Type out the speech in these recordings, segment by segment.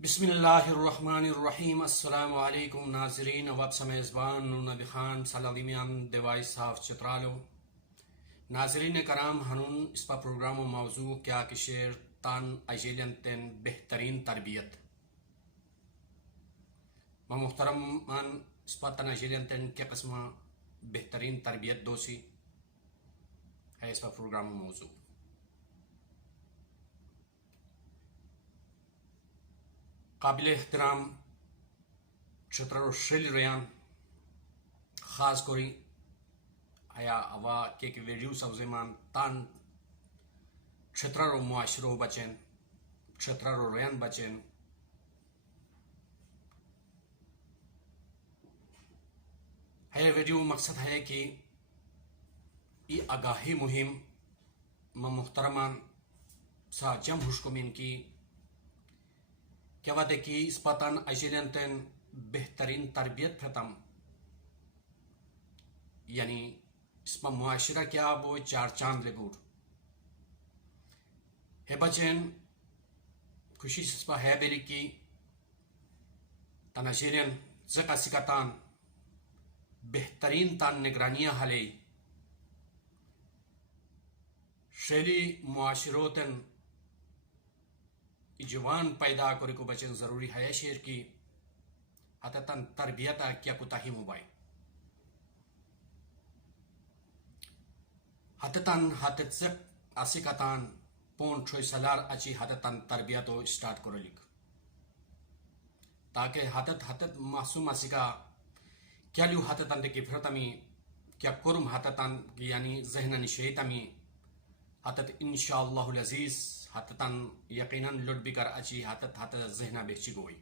بسم اللہ الرحمن الرحیم السلام علیکم ناظرین وقت سمیزبان نبی خان سلالیمیان دیوائی صاف چترالو ناظرین کرام ہنون اس پا پروگرام و موضوع کیا کشیر تان اجیلین تین بہترین تربیت محترم من اس پا تان اجیلین تین کیا قسم بہترین تربیت دوسی ہے اس پا پروگرام و موضوع قابل احترام چھترو شل ریان خاص کوری آیا اوا کے ویڈیو سوزمان تان چھترو معاشرو بچین چھترو ریان بچین ہے ویڈیو مقصد ہے کہ یہ آگاہی مہم محترمان سا جم حشکمین کی کیا بات ہے کہ اس پتان اجیلین تین بہترین تربیت پھتم یعنی اس پا معاشرہ کیا وہ چار چاند لگور ہے بچین خوشی اس پا ہے بیلی کی تان اجیلین زکا سکتان بہترین تان نگرانیاں حلی شیلی معاشرو تین جوان پیدا کرے کو بچن ضروری ہے شیر کی حتی تن تربیتا کیا کتا ہی موبائی حتی تن حتی تزک اسی کتان پون چھوئی سلار اچھی حتی تن تربیتو اسٹارٹ کرو لک تاکہ حتی معصوم اسی کا کیا لیو حتی تن دے کی پھرتمی کیا کرم حتی تن یعنی ذہن نشیطمی حتی انشاءاللہ العزیز حتی تن یقیناً لڑ بھی کر اچھی حتی ذہنہ بہچی گوئی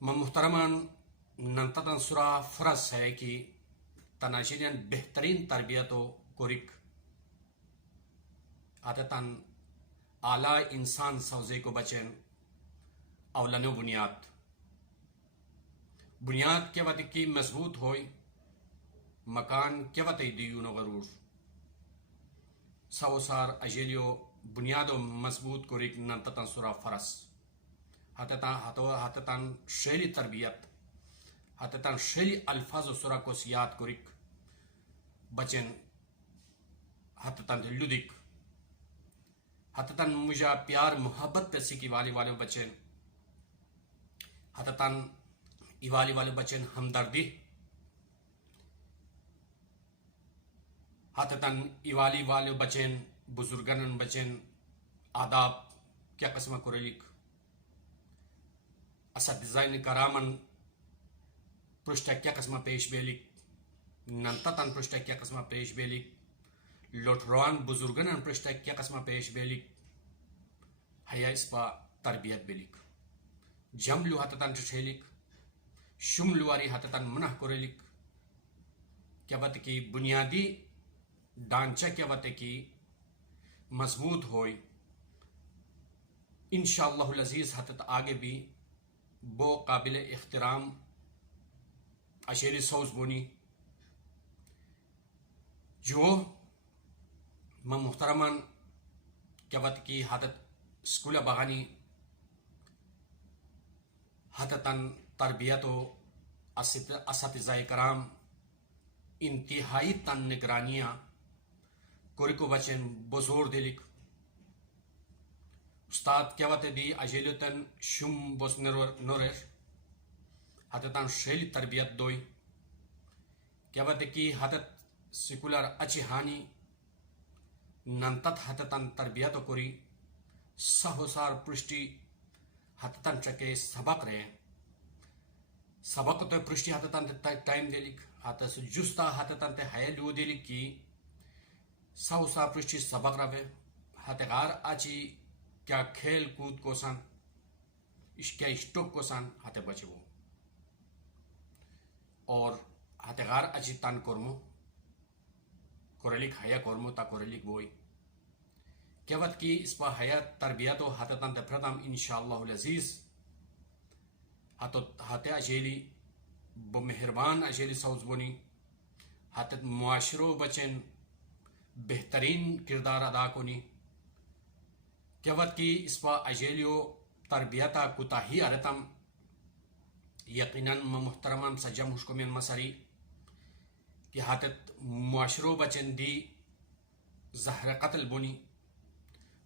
محترمان ننتتن سورا فرض ہے کہ تناجرین بہترین تربیتو کورک حتی تن اعلی انسان سوزے کو بچین اولنو بنیاد کیا وقت کی مضبوط ہوئی مکان کیا وقت دیونو غرور سوسار اجیلیو بنیادو مضبوط کوریک ننتتن سورا فرس حتتان شیلی تربیت حتتان شیلی الفاظ سورا کو سیاد کوریک بچن حتتان لدک حتتان مجھا پیار محبت پیسی کی والی والے بچن حتتان ایوالی والے بچن ہمدردی حتتاً ایوالی والے بچین بزرگان بچین آداب کیا قسمہ کرلیک اسا ڈیزائن کرامن پرشتہ کیا قسمہ پیش بیلیک ننتتاً پرشتہ کیا قسمہ پیش بیلیک لوٹروان بزرگان پرشتہ کیا قسمہ پیش بیلیک حیا اس پا تربیت بیلیک جملو حتتاً چچھیلیک شملواری حتتاً منح کرلیک کیا بات کی بنیادی ڈانچہ کیا بات کی مضبوط ہوئی انشاءاللہ العزیز حتت آگے بھی بو قابل احترام اشیری سوز بونی جو محترمان کیا بات کی حتت سکولہ بغانی حتتاً تربیتو اساتذہ کرام انتہائی تن نگرانیاں کوریکو بچن بزور دلک استاد کیا وقت دی اجیلیتن شم بس نورر حتتان شیلی تربیت دوئی کیا وقت کی حتت سیکولر اچھی ہانی ننتت حتتان تربیتو کوری سہوسار پرشتی حتتان چکے سبق رہے سبق تو پرشتی حتتان ٹائم دلک حتت جستا حتتان تے حیلو دلک کی سہوسار پرشتی سبق رہے حتغار آچی کیا کھیل کود کو سن کیا اشٹوک کو سن ہتے بچے وہ اور ہتغار اچھی تن کرمو کورلیک حیا کرمو تا کورلیک بوئی کیا وقت کی اس پا حیا تربیتو ہتتان تفرتم انشاءاللہ العزیز ہتے اجیلی بمہربان اجیلی سوز بونی ہتت معاشرو بچن بہترین کردار ادا کنی کیا وقت کی اس پا اجیلیو تربیتا کوتاهی ارتم یقیناً محترمم سجم حشکومین مساری کہ ہاتت معاشرو بچن دی زہر قتل بنی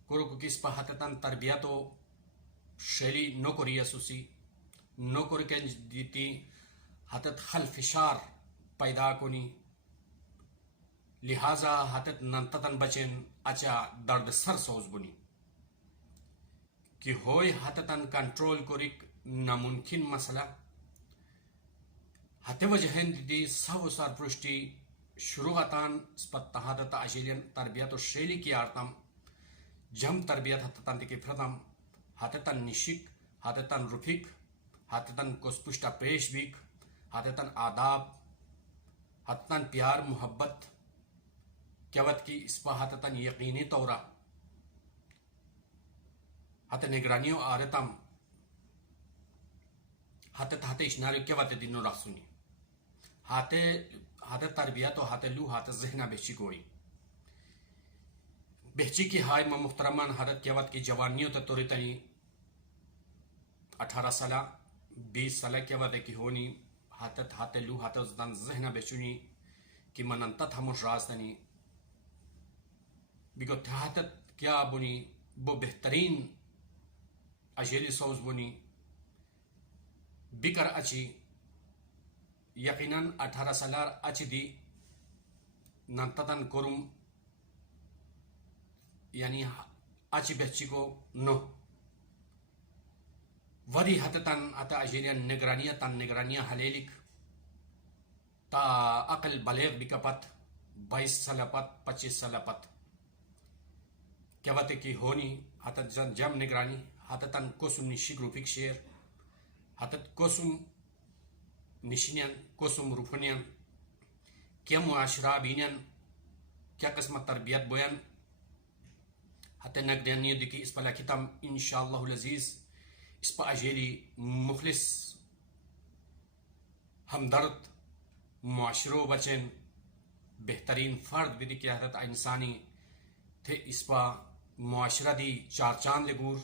کرو کو کس پا ہاتتان تربیتو شیلی نوکری اسوسی نوکری کنج دیتی ہاتت خل فشار پیدا کنی لہذا ہاتت ننتتن بچن اچا درد سر سوز بنی کہ ہوئی ہاتتان کنٹرول کرک ناممکن مسئلہ ہتے وجہن دی سو سار پرشتی شروعاتان سپت ہاتت اجیلین تربیت و شیلی کی آرتم جم تربیت ہاتتان دیکی پردم ہاتتان نشک ہاتتان رفک ہاتتان کسپشتا پیش بیک ہاتتان آداب ہاتتان پیار محبت کیوت کی اسپا ہاتتان یقینی طورا ہات نگرانیو آرتم ہاتت ہات اشناریو کیوت دینو رخصونی ہات تربیت و ہات لو ہات ذہنہ بہچی کوئی بہچی کی ہائی محترمان ہات کیوت کی جوانیو تا توری تنی 18 سالہ 20 سالہ کیوت کی ہونی ہات لو ہات زدان ذہنہ بہچونی کی مننتت ہموش راز تنی بگو تحتت کیا بنی بو بہترین اجیلی سوز بنی بکر اچی یقیناً 18 سالار اچی دی ننتتن کرم یعنی اچی بچی کو نو ودی حتتن اتا اجیلیا نگرانیہ حلیلک تا عقل بلیغ بکپت 22 سالہ پت 25 سالہ پت کیوت کی ہونی حتت جم نگرانی حتتن کسم نشی گروپک شیر حتت کسم نشینین کسم رفنین کیا معاشرہ بینین کیا قسم تربیت بوین حتی نگرانیو دکی اس پلا کتم انشاءاللہ العزیز اس پا اجیلی مخلص ہمدرد معاشرو بچن بہترین فرد بھی دی حضرت انسانی تھے اس پا معاشرہ دی چار چاند لگور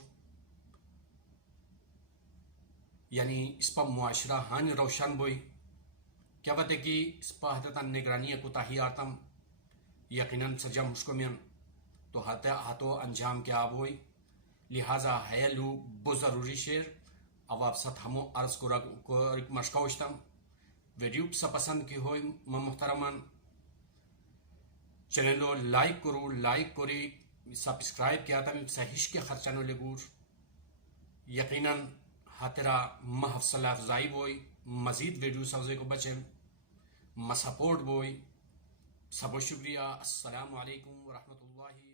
یعنی اس پا معاشرہ ہانی روشن بوئی کیا بات ہے کہ اس پا حضرت نگرانی کوتاہی آرتم یقیناً سجم حشکومین تو ہاتو انجام کیا بوئی لہذا حیلو بو ضروری شیر اواب ست ہمو عرض کو مشکوشتم ویڈیو سا پسند کی ہوئی محترمان چینلو لائک کرو لائک کری سبسکرائب کیا تم سہیش کے خرچانو لگور یقیناً ہاترا محفصلہ افزائی بوئی مزید ویڈیو سوزے کو بچے مسپورٹ بوئی سبو شکریہ السلام علیکم ورحمۃ اللہ